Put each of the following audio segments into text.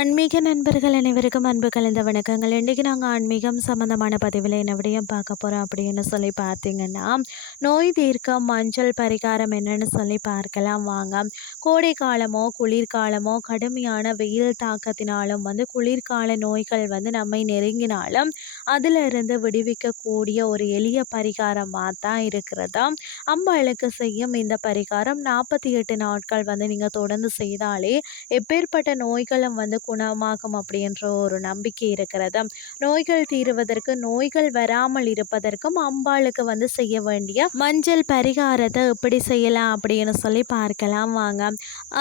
ஆன்மீக நண்பர்கள் அனைவருக்கும் அன்பு கலந்த வணக்கங்கள். இன்றைக்கி நாங்கள் ஆன்மீகம் சம்மந்தமான பதிவில் என்ன விடையும் பார்க்க போகிறோம் அப்படின்னு சொல்லி பார்த்தீங்கன்னா நோய் தீர்க்கம் மஞ்சள் பரிகாரம் என்னன்னு சொல்லி பார்க்கலாம் வாங்க. கோடை காலமோ குளிர்காலமோ கடுமையான வெயில் தாக்கத்தினாலும் வந்து குளிர்கால நோய்கள் வந்து நம்மை நெருங்கினாலும் அதிலிருந்து விடுவிக்கக்கூடிய ஒரு எளிய பரிகாரமாக தான் இருக்கிறதா? அம்பாளுக்கு செய்யும் இந்த பரிகாரம் நாற்பத்தி எட்டு நாட்கள் வந்து நீங்கள் தொடர்ந்து செய்தாலே எப்பேற்பட்ட நோய்களும் வந்து குணமாகும் அப்படின்ற ஒரு நம்பிக்கை இருக்கிறது. நோய்கள் தீருவதற்கு நோய்கள் வராமல் இருப்பதற்கும் அம்பாளுக்கு வந்து செய்ய வேண்டிய மஞ்சள் பரிகாரத்தை எப்படி செய்யலாம் அப்படின்னு சொல்லி பார்க்கலாம் வாங்க.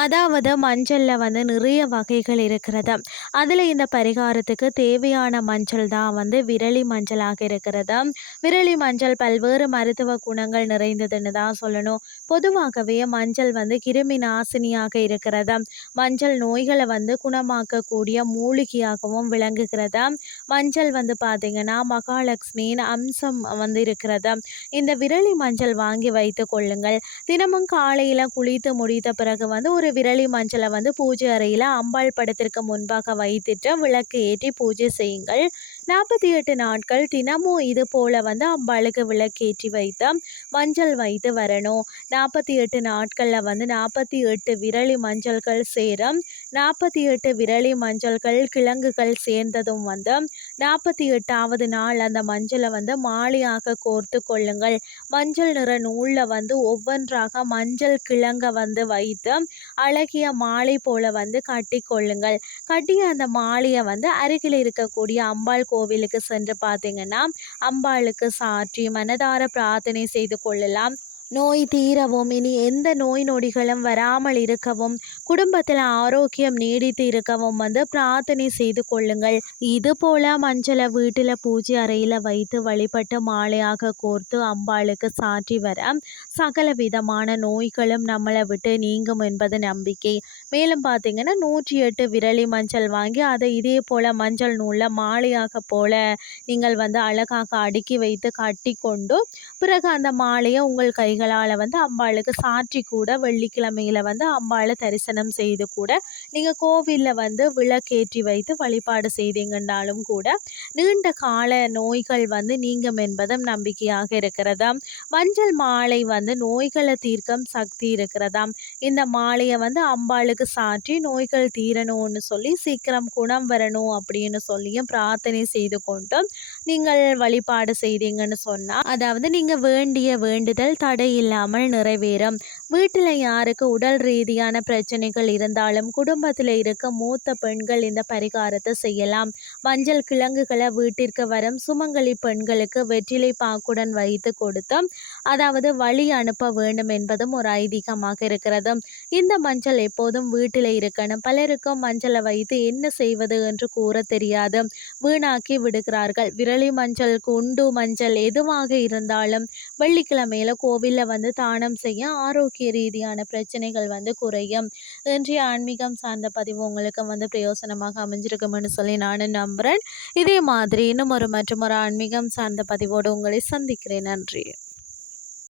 அதாவது மஞ்சளில் வந்து நிறைய வகைகள் இருக்கிறது. அதில் இந்த பரிகாரத்துக்கு தேவையான மஞ்சள் தான் வந்து விரலி மஞ்சளாக இருக்கிறது. விரலி மஞ்சள் பல்வேறு மருத்துவ குணங்கள் நிறைந்ததுன்னு தான் சொல்லணும். பொதுவாகவே மஞ்சள் வந்து கிருமி நாசினியாக இருக்கிறது. மஞ்சள் நோய்களை வந்து குணமாக்க இருக்கக்கூடிய மூலிகையாகவும் விளங்குகிறது? மஞ்சள் வந்து பார்த்திங்கன்னா மகாலட்சுமியின் அம்சம் வந்து இருக்கிறது? இந்த விரலி மஞ்சள் வாங்கி வைத்து கொள்ளுங்கள். தினமும் காலையில் குளித்து முடித்த பிறகு வந்து ஒரு விரலி மஞ்சளை வந்து பூஜை அறையில் அம்பாள் படத்திற்கு முன்பாக வைத்துட்டு விளக்கு ஏற்றி பூஜை செய்யுங்கள். நாற்பத்தி எட்டு நாட்கள் தினமும் இது போல் வந்து அம்பாளுக்கு விளக்கேற்றி வைத்து மஞ்சள் வைத்து வரணும். நாற்பத்தி எட்டு நாட்களில் வந்து நாற்பத்தி எட்டு விரலி மஞ்சள்கள் சேரும். நாற்பத்தி எட்டு விரலி மஞ்சள்கள் கிழங்குகள் சேர்ந்ததும் வந்து நாற்பத்தி எட்டாவது நாள் அந்த மஞ்சளை வந்து மாலையாக கோர்த்து கொள்ளுங்கள். மஞ்சள் நிற நூலில் வந்து ஒவ்வொன்றாக மஞ்சள் கிழங்கை வந்து வைத்து அழகிய மாலை போல வந்து கட்டி கொள்ளுங்கள். கட்டிய அந்த மாலையை வந்து அருகில் இருக்கக்கூடிய அம்பாள் கோவிலுக்கு சென்று பார்த்தீங்கன்னா அம்பாளுக்கு சாற்றி மனதார பிரார்த்தனை செய்து கொள்ளலாம். நோய் தீரவும். இனி எந்த நோய் நொடிகளும் வராமல் இருக்கவும் குடும்பத்தில் ஆரோக்கியம் நீடித்து இருக்கவும் வந்து பிரார்த்தனை செய்து கொள்ளுங்கள். இது போல மஞ்சளை வீட்டில் பூஜை அறையில் வைத்து வழிபட்டு மாலையாக கோர்த்து அம்பாளுக்கு சாற்றி வர சகல விதமான நோய்களும் நம்மளை விட்டு நீங்கும் என்பது நம்பிக்கை. மேலும் பார்த்தீங்கன்னா நூற்றி எட்டு விரலி மஞ்சள் வாங்கி அதை இதே போல் மஞ்சள் நூலில் மாலையாக போல நீங்கள் வந்து அழகாக அடுக்கி வைத்து கட்டி கொண்டு பிறகு அந்த மாலையை உங்கள் கை கைகளால் வந்து அம்பாளுக்கு சாற்றி கூட வெள்ளிக்கிழமையில் வந்து அம்பாளை தரிசனம் செய்து கூட நீங்கள் கோவிலில் வந்து விளக்கேற்றி வைத்து வழிபாடு செய்தீங்கன்னாலும் கூட நீண்ட கால நோய்கள் வந்து நீங்கும் என்பதும் நம்பிக்கையாக இருக்கிறதா? மஞ்சள் மாலை வந்து நோய்களை தீர்க்கும் சக்தி இருக்கிறதா? இந்த மாலையை வந்து அம்பாளுக்கு சாற்றி நோய்கள் தீரணும்னு சொல்லி சீக்கிரம் குணம் வரணும் அப்படின்னு சொல்லியும் பிரார்த்தனை செய்து கொண்டும் நீங்கள் வழிபாடு செய்தீங்கன்னு சொன்னால் அதாவது நீங்கள் வேண்டிய வேண்டுதல் தடை இல்லாமல் நிறைவேறும். வீட்டில் யாருக்கு உடல் ரீதியான பிரச்சனைகள் இருந்தாலும் குடும்பத்தில் இருக்க மூத்த பெண்கள் இந்த பரிகாரத்தை செய்யலாம். மஞ்சள் கிழங்குகளை வீட்டிற்கு வரும் சுமங்கலி பெண்களுக்கு வெற்றிலை பாக்குடன் வைத்து கொடுத்து அதாவது வழி அனுப்ப வேண்டும் என்பதும் ஒரு ஐதீகமாக இருக்கிறது. இந்த மஞ்சள் எப்போதும் வீட்டில் இருக்கணும். பலருக்கும் மஞ்சளை வைத்து என்ன செய்வது என்று கூற தெரியாது. வீணாக்கி விடுகிறார்கள். விரலி மஞ்சள் குண்டு மஞ்சள் எதுவாக இருந்தாலும் வெள்ளிக்கிழமையில கோவிலில் வந்து தானம் செய்ய ஆரோக்கிய ரீதியான பிரச்சனைகள் வந்து குறையும். இன்றைய ஆன்மீகம் சார்ந்த பதிவு உங்களுக்கு வந்து பிரயோசனமாக அமைஞ்சிருக்கும்னு சொல்லி நானும் நம்புகிறேன் இதே மாதிரி இன்னும் ஒரு மற்றும் ஒரு ஆன்மீகம் சார்ந்த பதிவோடு உங்களை சந்திக்கிறேன். நன்றி.